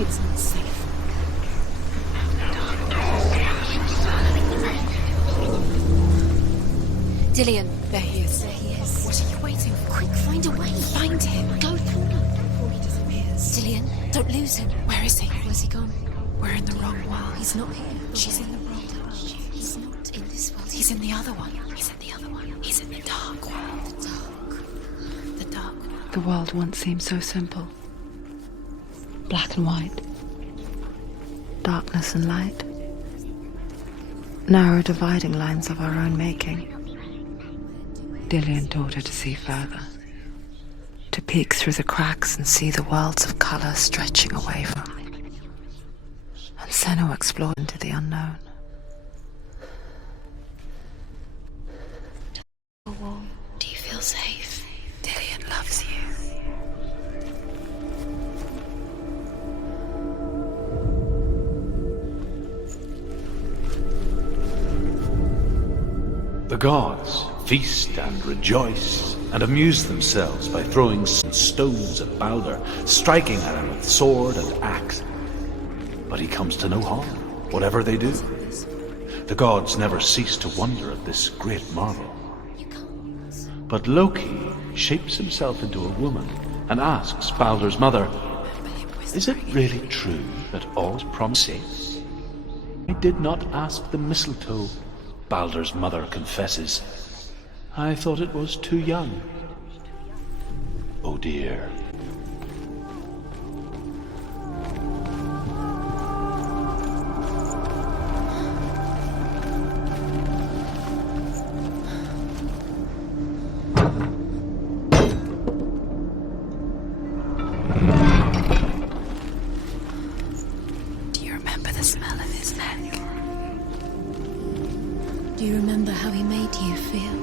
It's not safe. Dillion, there he is. There he is. What are you waiting for? Quick, find a way. Find him. Go through before he disappears. Dillion, don't lose him. Where is he? Where's he gone? We're in the wrong world. He's not here. She's in the wrong world. He's not in this world. He's in the other one. He's in the other one. He's in the dark world. The dark world. The world once seemed so simple. Black and white. Darkness and light. Narrow dividing lines of our own making. Dillion taught her to see further. To peek through the cracks and see the worlds of colour stretching away from me. And Senua explored into the unknown. Do you feel safe? Dillion loves you. The gods feast and rejoice and amuse themselves by throwing stones at Balder, striking at him with sword and axe. But he comes to no harm, whatever they do. The gods never cease to wonder at this great marvel. But Loki shapes himself into a woman and asks Balder's mother, "Is it really true that all's promises?" "I did not ask the mistletoe," Balder's mother confesses. "I thought it was too young." Oh dear. Do you remember the smell of his neck? Do you remember how he made you feel?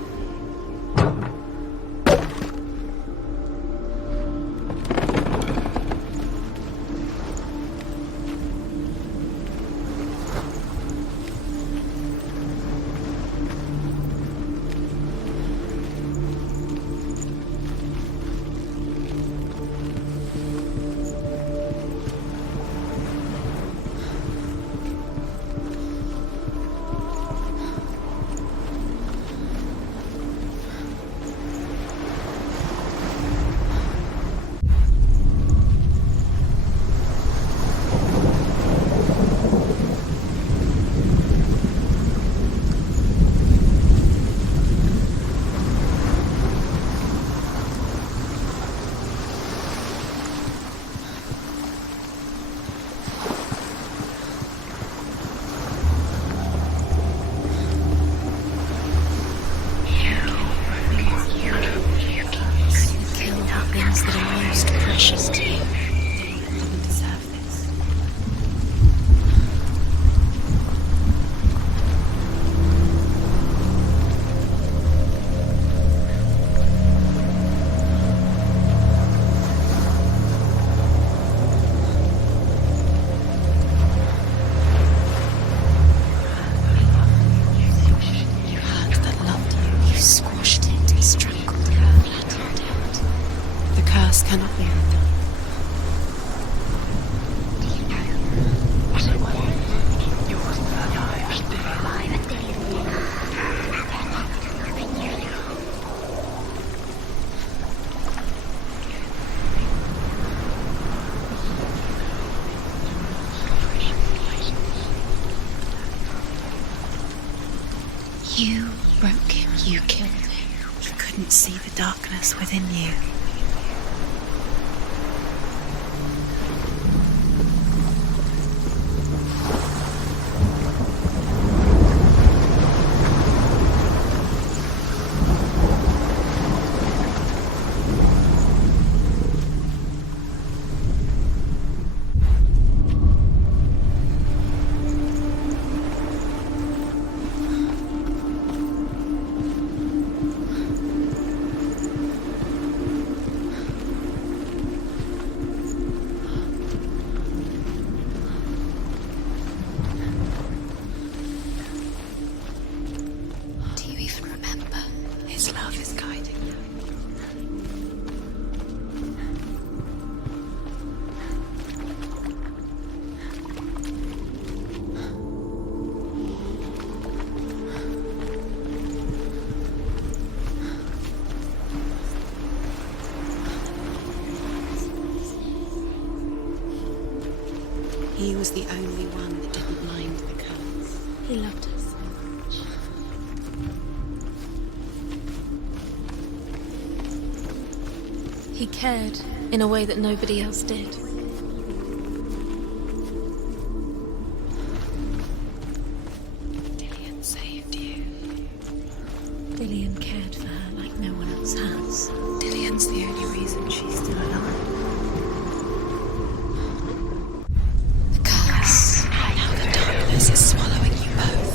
That are most precious to you. You deserve this. You had that loved you. You squashed it and strangled her, flattened it. The curse cannot be undone. You broke him, you killed him. You couldn't see the darkness within you. He was the only one that didn't mind the colours. He loved us so much. He cared in a way that nobody else did. Dillian saved you. Dillian cared for her like no one else has. Dillian's the only reason she's still alive. The curse. Now the darkness is swallowing you both.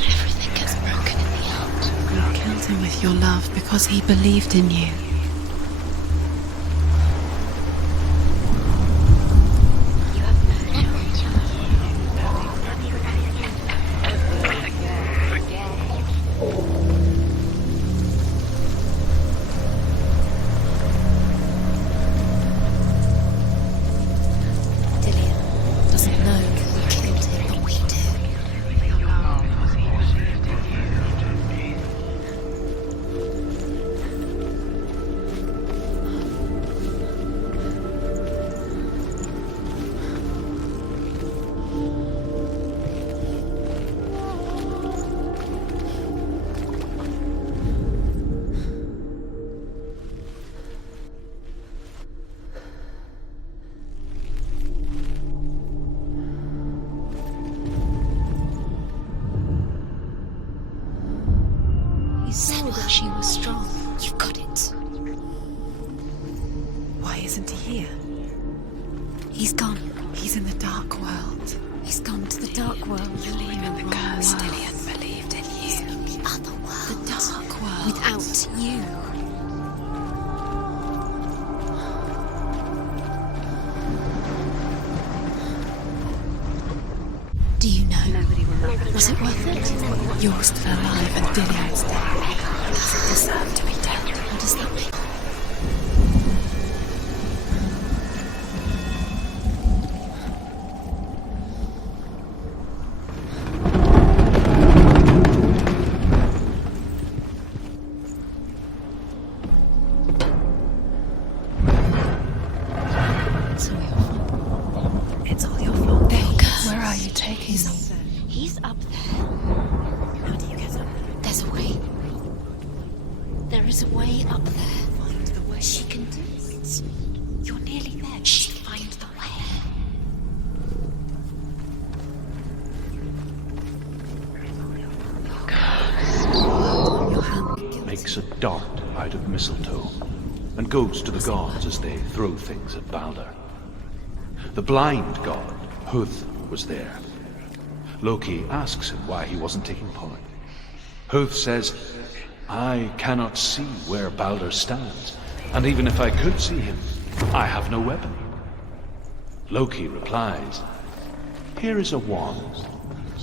Everything gets broken in the end. You killed him with your love because he believed in you. You have no choice. Dillian doesn't know we killed him, but we do. You said that she was strong. You've got it. Why isn't he here? He's gone. He's in the dark world. He's gone to the dark world. You believe in the curse. Dillian believed in you. The other world. The dark world. Without you. Do you know? Was it worth it? You're still alive and Dillian's dead. He doesn't deserve to be dead. What does that mean? It's all your fault. It's all your fault. There you go. Where are you taking me? He's up there. How do you get up there? There's a way. There is a way up there. Find the way. She can do it. You're nearly there. She'll find the way. Your hand. Makes a dart out of mistletoe and goes to the gods as they throw things at Balder. The blind god, Huth, was there. Loki asks him why he wasn't taking part. Huth says, I cannot see where Balder stands, and even if I could see him, I have no weapon. Loki replies, here is a wand.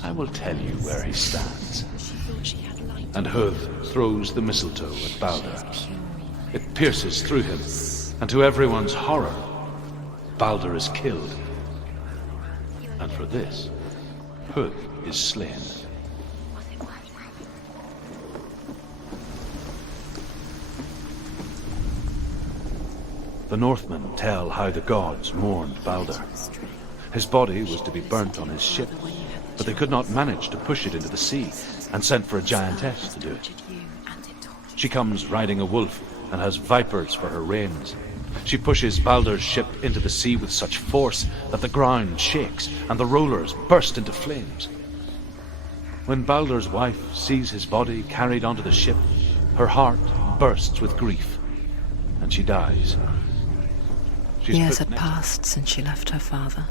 I will tell you where he stands. And Huth throws the mistletoe at Balder. It pierces through him, and to everyone's horror, Balder is killed. And for this, Huth is slain. The Northmen tell how the gods mourned Balder. His body was to be burnt on his ship, but they could not manage to push it into the sea, and sent for a giantess to do it. She comes riding a wolf and has vipers for her reins. She pushes Balder's ship into the sea with such force that the ground shakes and the rollers burst into flames. When Balder's wife sees his body carried onto the ship, her heart bursts with grief, and she dies. She's Years put had passed since she left her father.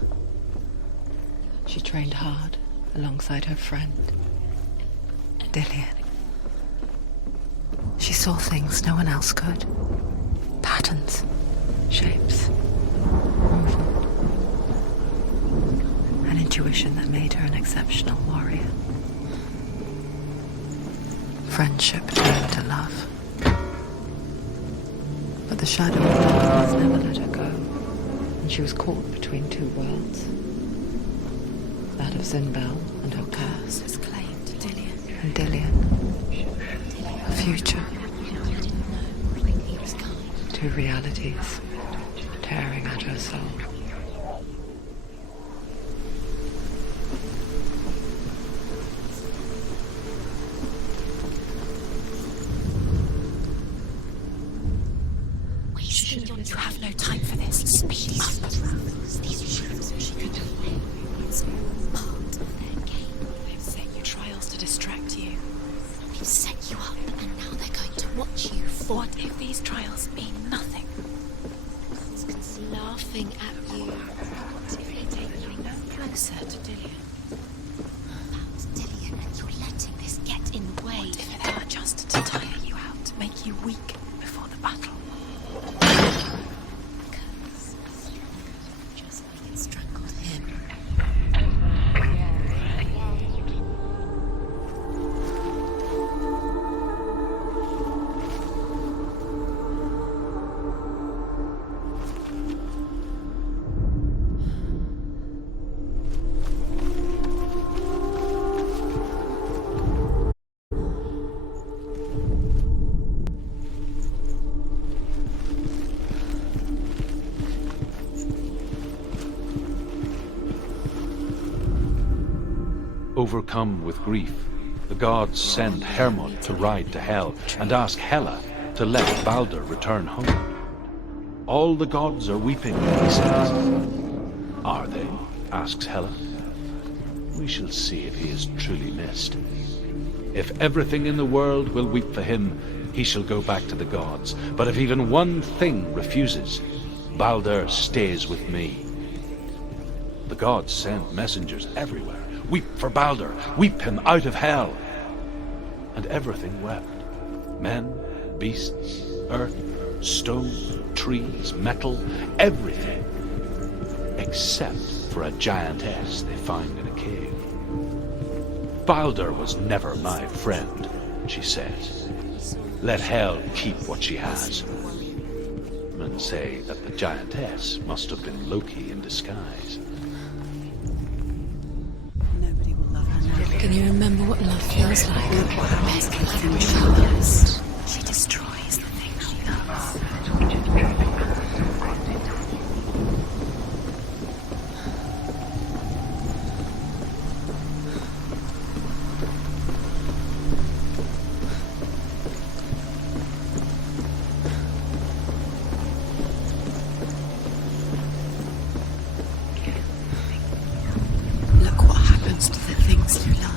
She trained hard alongside her friend, Dillian. She saw things no one else could. Patterns, shapes, movement. An intuition that made her an exceptional warrior. friendship turned to love. But the shadow of darkness never let her go, and she was caught between two worlds. That of Zinbel and her curse, Was claimed Dillion. and Dillion, her future. He was gone. Two realities tearing at her soul. You have no time for this. Speak up. These shadows it's all part of their game. They've set you trials to distract you. They've set you up, and now they're going to watch you. What if these trials mean nothing? It's laughing at you. What if they take you no closer to Dillion? About Dillion, and you're letting this get in the way. What if they are just to tire you out, make you weak before the battle? Just like it strangled him. Overcome with grief, the gods send Hermod to ride to Hell and ask Hela to let Balder return home. All the gods are weeping, he says. Are they? Asks Hela. We shall see if he is truly missed. If everything in the world will weep for him, he shall go back to the gods. But if even one thing refuses, Balder stays with me. The gods send messengers everywhere. Weep for Balder, weep him out of Hell. And everything wept. Men, beasts, earth, stone, trees, metal, everything. Except for a giantess they find in a cave. Balder was never my friend, she says. Let Hell keep what she has. And say that the giantess must have been Loki in disguise. Can you remember what love feels like? Best thing she loves. She destroys the thing she loves. Look what happens to the things you love.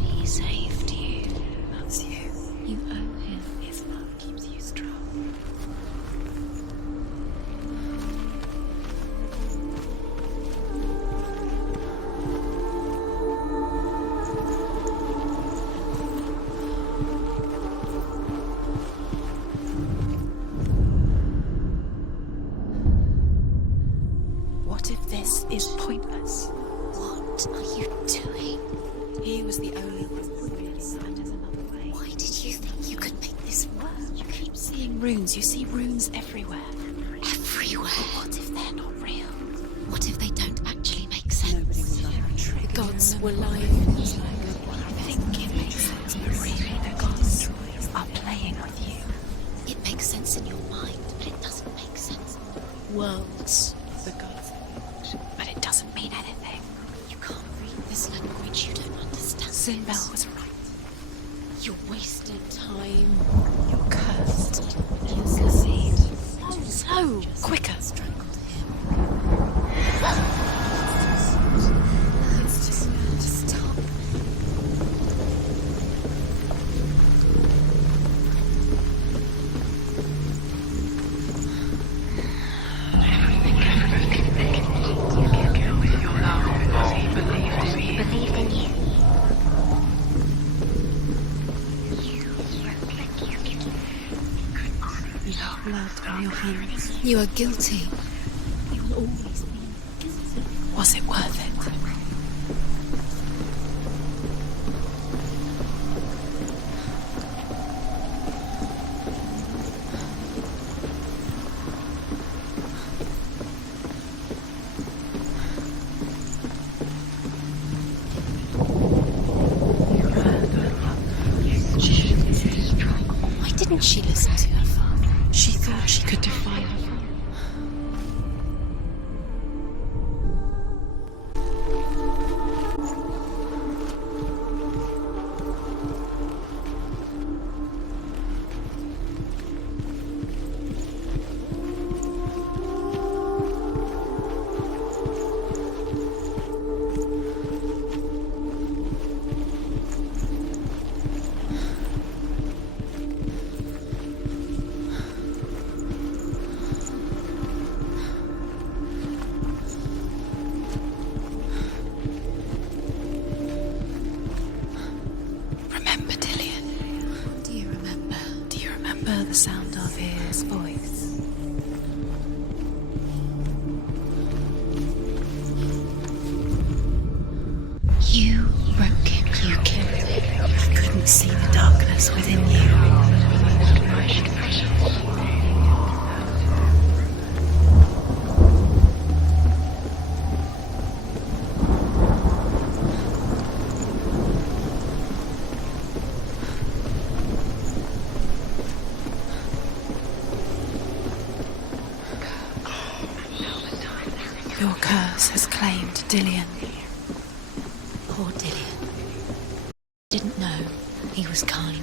He saved you. That's you. You owe him. His love keeps you strong. What if this is pointless? What are you doing? He was the only one who really found us another way. Why did you think you could make this work? You keep seeing runes. You see runes everywhere. Everywhere? What if they're not real? What if they don't actually make sense? Nobody will love you. The gods were lying. You think it makes sense, but really the gods are playing with you. It makes sense in your mind, but it doesn't make sense. Worlds, the gods, but it doesn't mean anything. You can't read this language, you don't understand. Zinbel was right. You're wasting time. You're cursed. You're deceived. So, quicker. Strangled him. It's just stop. Believed in you. on your hands. You are guilty. You will always be guilty. Was it worth it? Why didn't she listen to her father? She thought she could defy her father. Remember, Dillian? Do you remember? Do you remember the sound of his voice? You broke him. You killed him. I couldn't see the darkness within you. Your curse has claimed Dillian. Poor Dillian. Didn't know he was kind.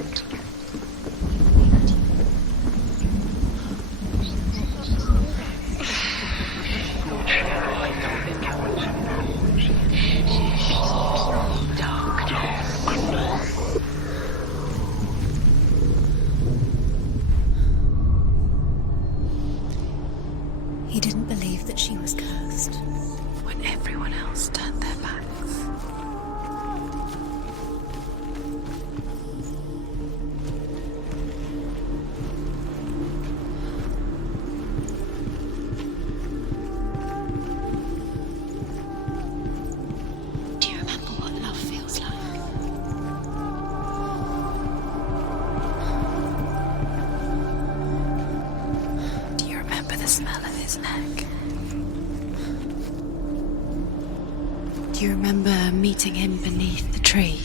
He didn't believe that she was cursed when everyone else turned their backs. Do you remember what love feels like? Do you remember the smell of his neck? Do you remember meeting him beneath the tree?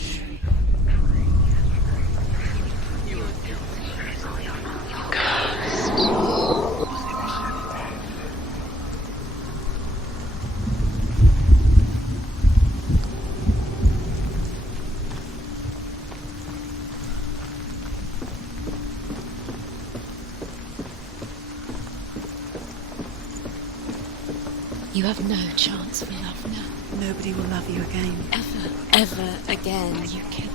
You have no chance for love now. Nobody will love you again. Ever again. You can.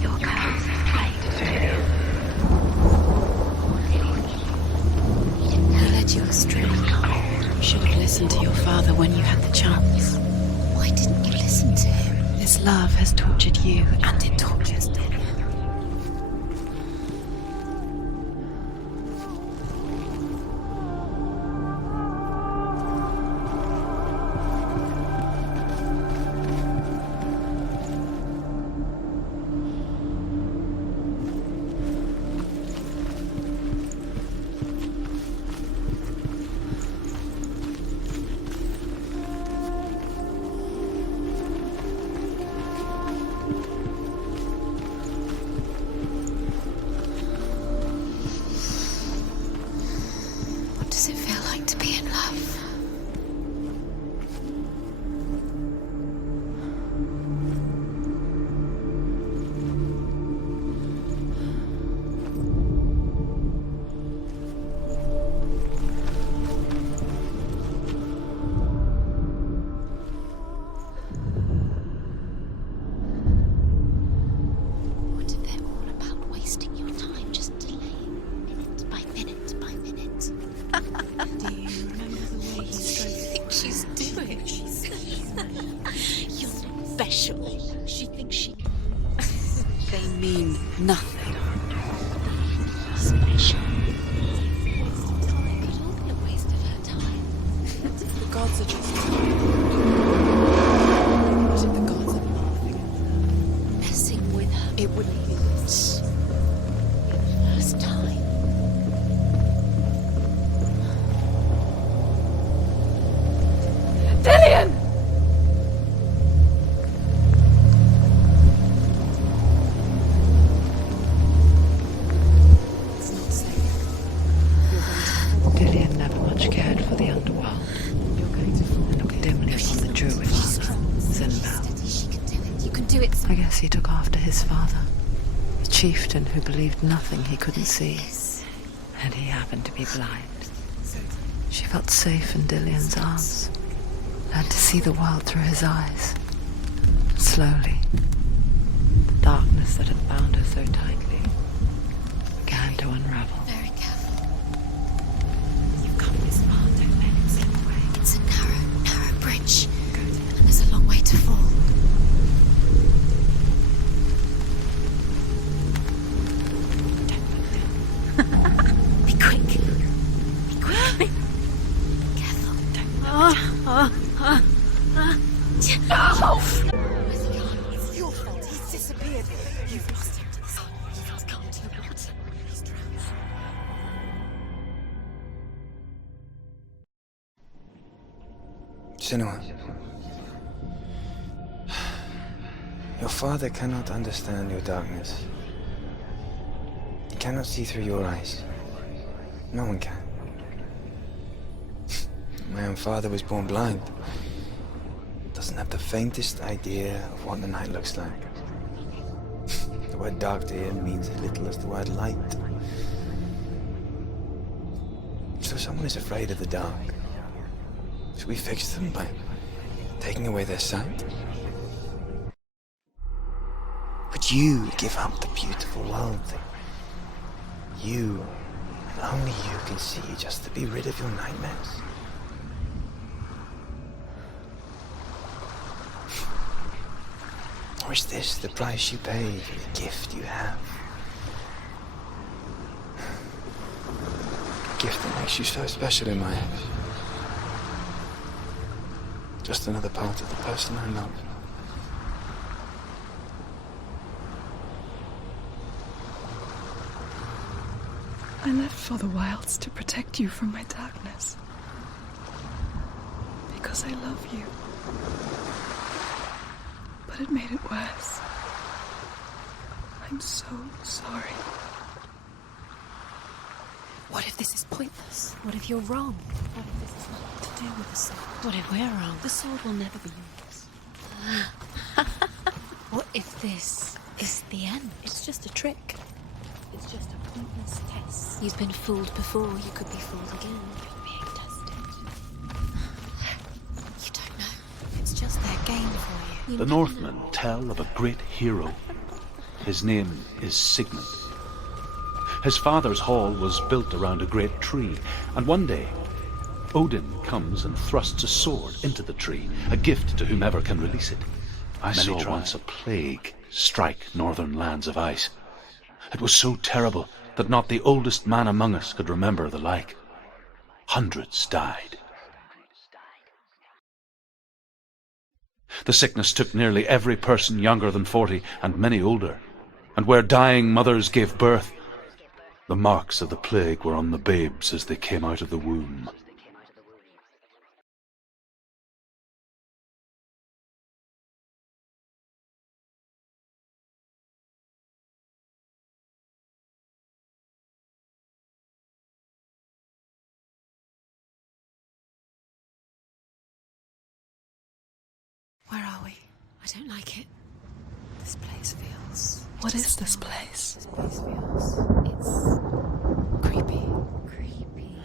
Your curse has played. He led you astray. You should have listened to your father when you had the chance. Why didn't you listen to him? This love has tortured you, and it tortures Dillian. They mean nothing. Special. Time. Could all be a waste of her time. The gods are just... What if the gods are laughing at her? Messing with her. It wouldn't be this. First time. Dillian! It's not safe. You're going to fall. Dillian never much cared for the underworld. You're going to fall. And looked dimly upon the druid Zinbel. She can do it. You can do it. I guess he took after his father, a chieftain who believed nothing he couldn't see. And he happened to be blind. She felt safe in Dillian's arms, learned to see the world through his eyes. Slowly, the darkness that had bound her so tightly began to unravel. Very careful. You've come this far, don't let it slip away. It's a narrow bridge. And there's a long way to fall. Be quick. Be quick. Careful. Where's he gone? It's your fault. He's disappeared. You've lost him to the sea. He's come to the water. He's drowned. Senua, your father cannot understand your darkness. He cannot see through your eyes. No one can. My own father was born blind. Doesn't have the faintest idea of what the night looks like. The word dark to him means as little as the word light. So someone is afraid of the dark. Should we fix them by taking away their sight? Would you give up the beautiful world that you, and only you, can see just to be rid of your nightmares? Or is this the price you pay for the gift you have? A gift that makes you so special in my eyes. Just another part of the person I love. I left for the wilds to protect you from my darkness. Because I love you. But it made it worse. I'm so sorry. What if this is pointless? What if you're wrong? What if this has nothing to do with the sword? What if we're wrong? The sword will never be yours. What if this is the end? It's just a trick. It's just a pointless test. You've been fooled before. You could be fooled again. You're being tested. You don't know. It's just their game for you. The Northmen tell of a great hero. His name is Sigmund. His father's hall was built around a great tree, and one day, Odin comes and thrusts a sword into the tree, a gift to whomever can release it. I saw once a plague strike northern lands of ice. It was so terrible that not the oldest man among us could remember the like. Hundreds died. The sickness took nearly every person younger than 40 and many older, and where dying mothers gave birth, the marks of the plague were on the babes as they came out of the womb. Where are we? I don't like it. This place feels... What is this place? This place feels... It's... creepy. Creepy.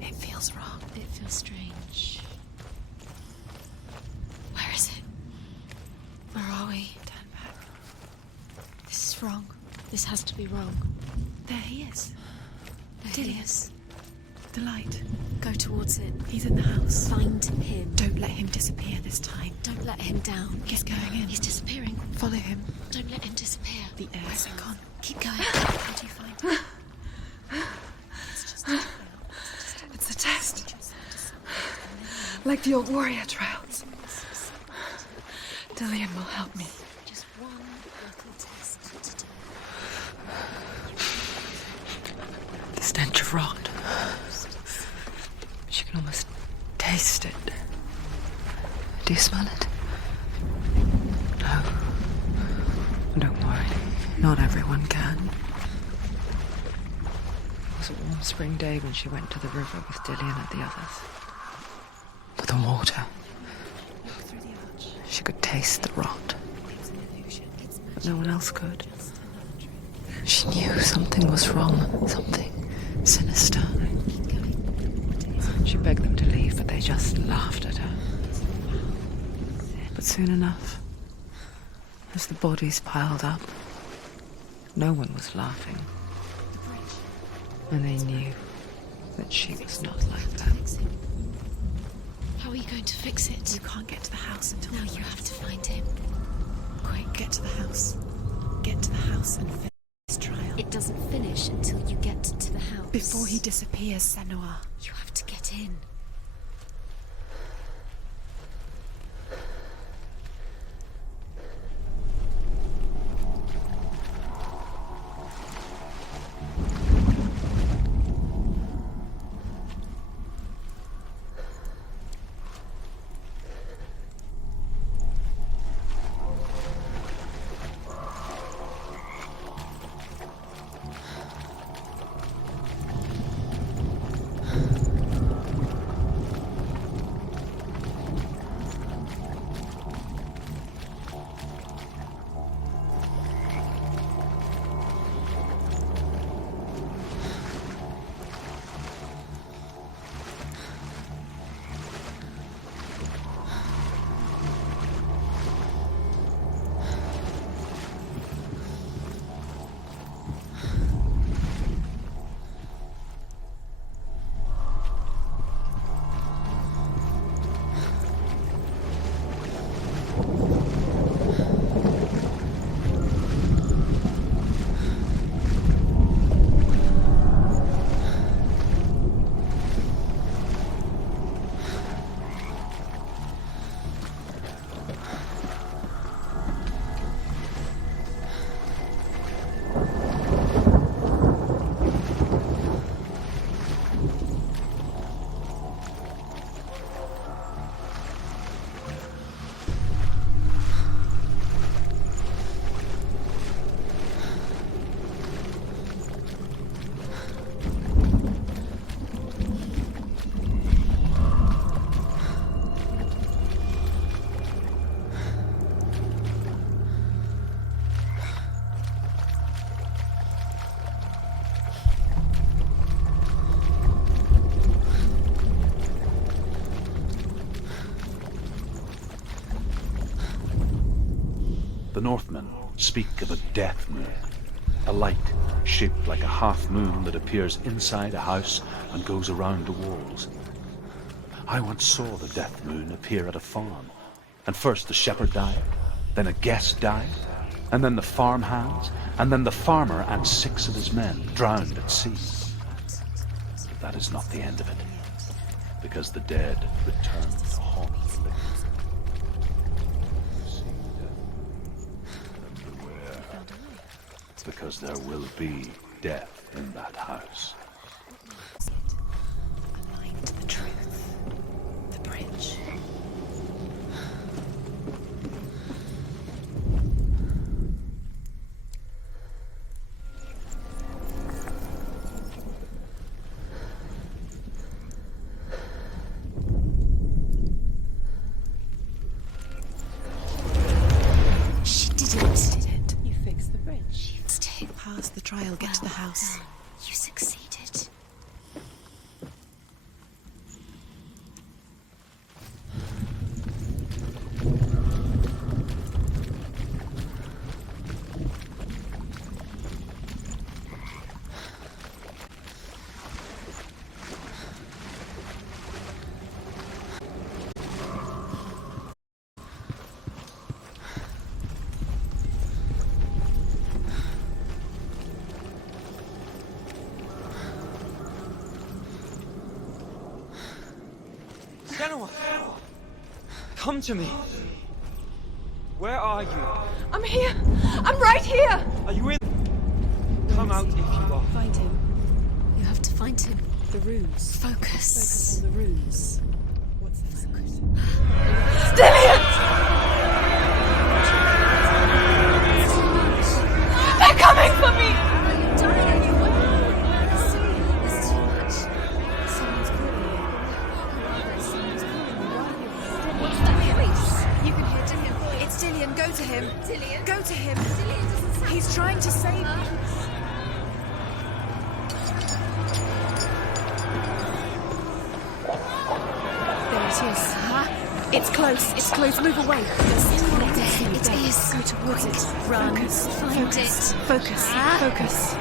It feels wrong. It feels strange. Where is it? Where are we? Turn back. This is wrong. This has to be wrong. There he is. There he is. The light. Go towards it. He's in the house. Find him. Don't let him disappear this time. Don't let him down. He's going in. He's disappearing. Follow him. Don't let him disappear. The airs are gone. Keep going. How do you find him? It's just a trial. It's a test. Like the old warrior trials. Dillian will help me. Just one little test to do. The stench of rot. She can almost taste it. Do you smell it? No. Don't worry. Not everyone can. It was a warm spring day when she went to the river with Dillian and the others. For the water. She could taste the rot. But no one else could. She knew something was wrong. Something sinister. She begged them to leave, but they just laughed at her. But soon enough, as the bodies piled up, no one was laughing. And they knew that she was not like that. How are you going to fix it? You can't get to the house until Now you have to find him. Quick, get to the house. Get to the house and finish this trial. It doesn't finish until you get to the house. Before he disappears, Senua. You have to get in. The Northmen speak of a death moon, a light shaped like a half moon that appears inside a house and goes around the walls. I once saw the death moon appear at a farm, and first the shepherd died, then a guest died, and then the farm hands, and then the farmer and 6 of his men drowned at sea. But that is not the end of it, because the dead return to haunt the living. Because there will be death in that house. Aligned to the truth. The bridge. She did it. You fixed the bridge. Stay. Pass the trial, get to the house. You succeeded. Senua! Come to me! Where are you? I'm here! I'm right here! Are you in? Come out if you are. Find him. You have to find him. The runes. Focus. Focus on the runes. What's the focus? Dillian! They're coming for me! It's too much. Someone's calling you. Someone's calling you. What's that voice? You can hear Dillian. It's Dillian. Go to him. Dillian? Go to him. Dillian doesn't sound... He's trying to save you. There it is. It's close. It's close. Move away. It is. Go towards it. Run. Focus. Find Focus. it. Focus. Focus.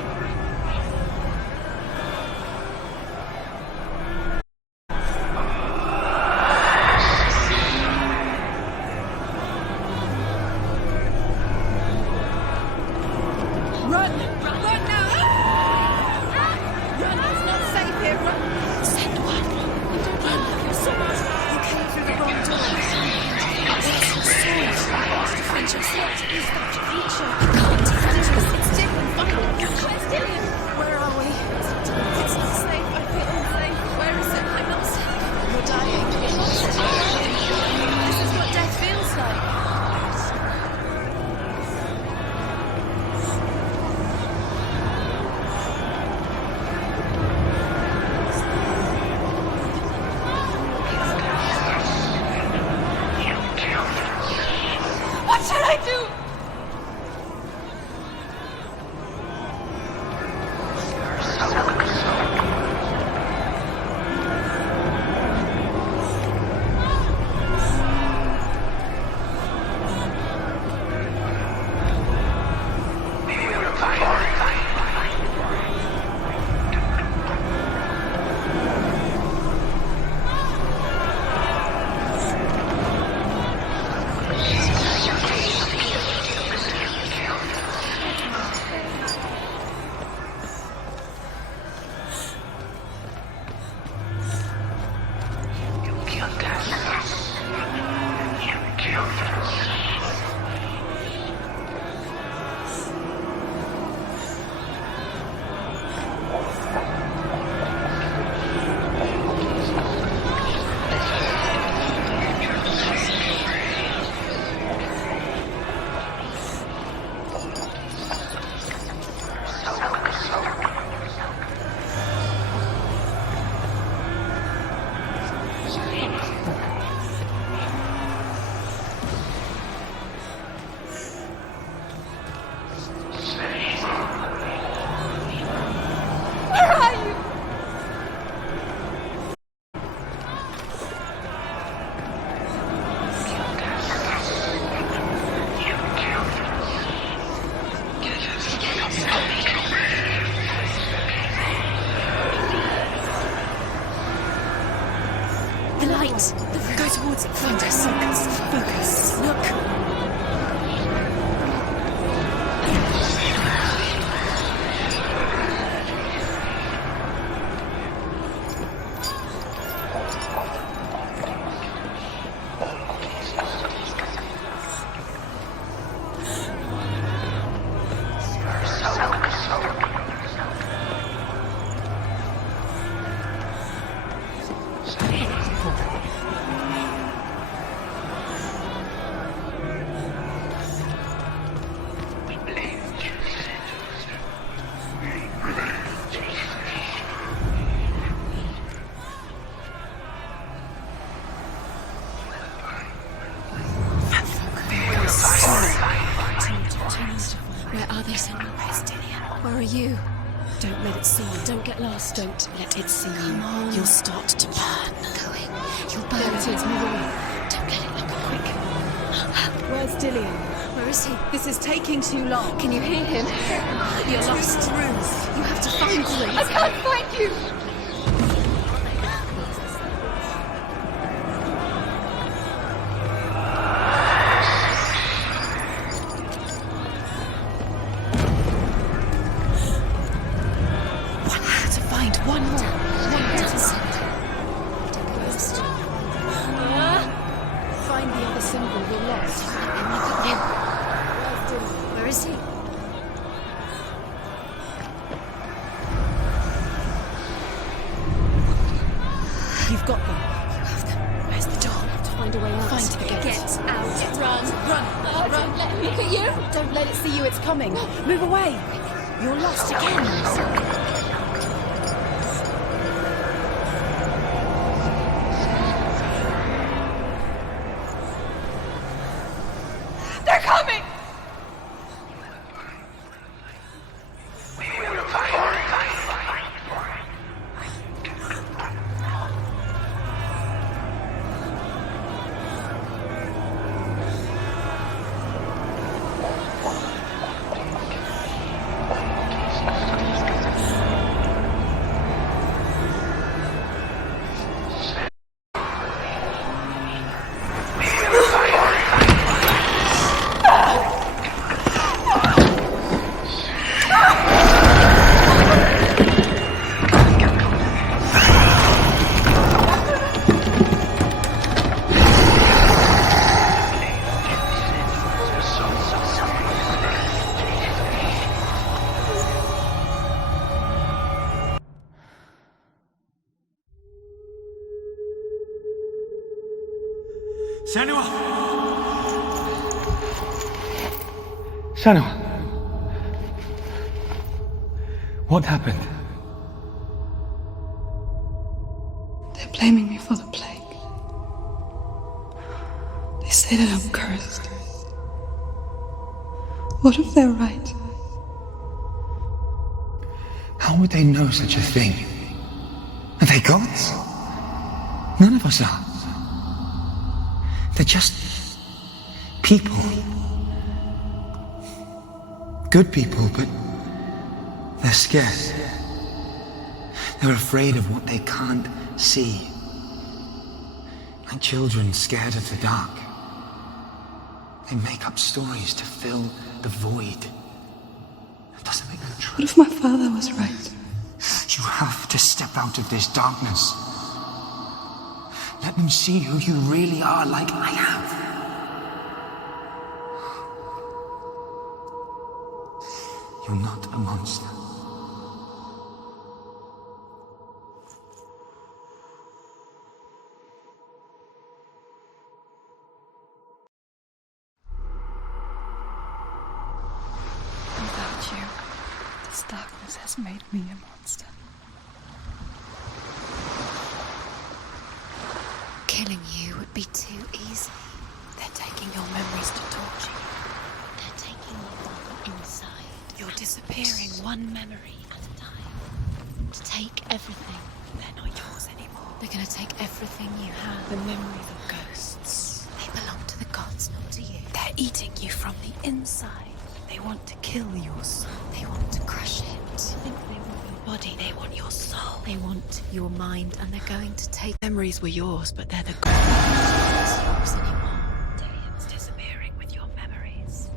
Run! Run now! Run! It's not safe here. Run! Send one. Run! You're so much. You came through the wrong door. Where's your sword? Find your sword. Is that creature? I can't find it. It's Dillian. Find it. Where's Dillian? Where are we? It's not safe. I feel unsafe. Where is it? I'm not safe. You're dying. This is what death feels like. What should I do? Where are you? The light. Go towards it. Focus. Focus. Look. Where are they, Senua? Where's Dillian? Where are you? Don't let it see you. Don't get lost. Don't let it see you. Come on. You'll start to burn. Going. You'll There burn. it is. Move away. Don't let it look quick. Where's Dillian? Where is he? This is taking too long. Can you hear him? You're lost. Runes. You have to find him. I can't find you! To find one more. One more. Don't get lost. It's coming. Move away. You're lost again. They're coming! Senua! Senua! What happened? They're blaming me for the plague. They say that I'm cursed. What if they're right? How would they know such a thing? Are they gods? None of us are. They're just people. Good people, but they're scared. They're afraid of what they can't see. Like children scared of the dark. They make up stories to fill the void. That doesn't make them true. What if my father was right? You have to step out of this darkness. Let them see who you really are, like I have. You're not a monster. Without you, this darkness has made me a monster. Killing you would be too easy. They're taking your memories to torture you. They're taking you from the inside. You're disappearing one memory at a time. To take everything. They're not yours anymore. They're gonna take everything you have. The memories of ghosts. They belong to the gods, not to you. They're eating you from the inside. They want to kill your soul. They want to crush it. They want your body. They want your soul. They want your mind, and they're going to take memories were yours, but they're the gods. It's not yours anymore. Dillian's disappearing with your memories.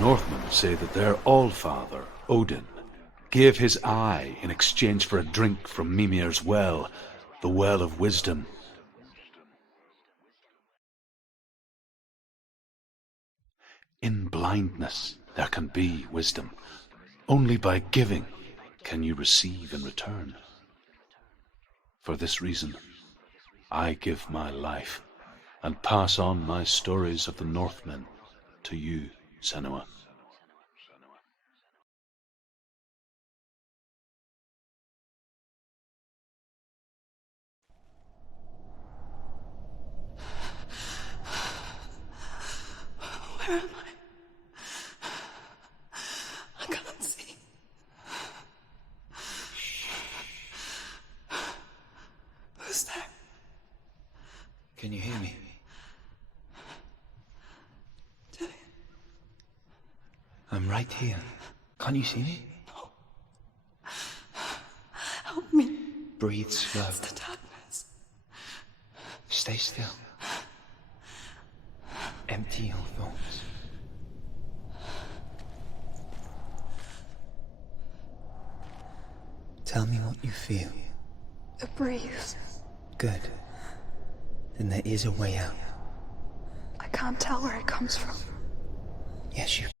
Northmen say that their Allfather, Odin, gave his eye in exchange for a drink from Mimir's well, the Well of Wisdom. In blindness there can be wisdom. Only by giving can you receive in return. For this reason, I give my life and pass on my stories of the Northmen to you, Senua. Where am I? I can't see. Can you hear me? I'm right here. Can't you see me? Help me. Breathe slow. It's the darkness. Stay still. Empty your thoughts. Tell me what you feel. A breeze. Good. Then there is a way out. I can't tell where it comes from. Yes, you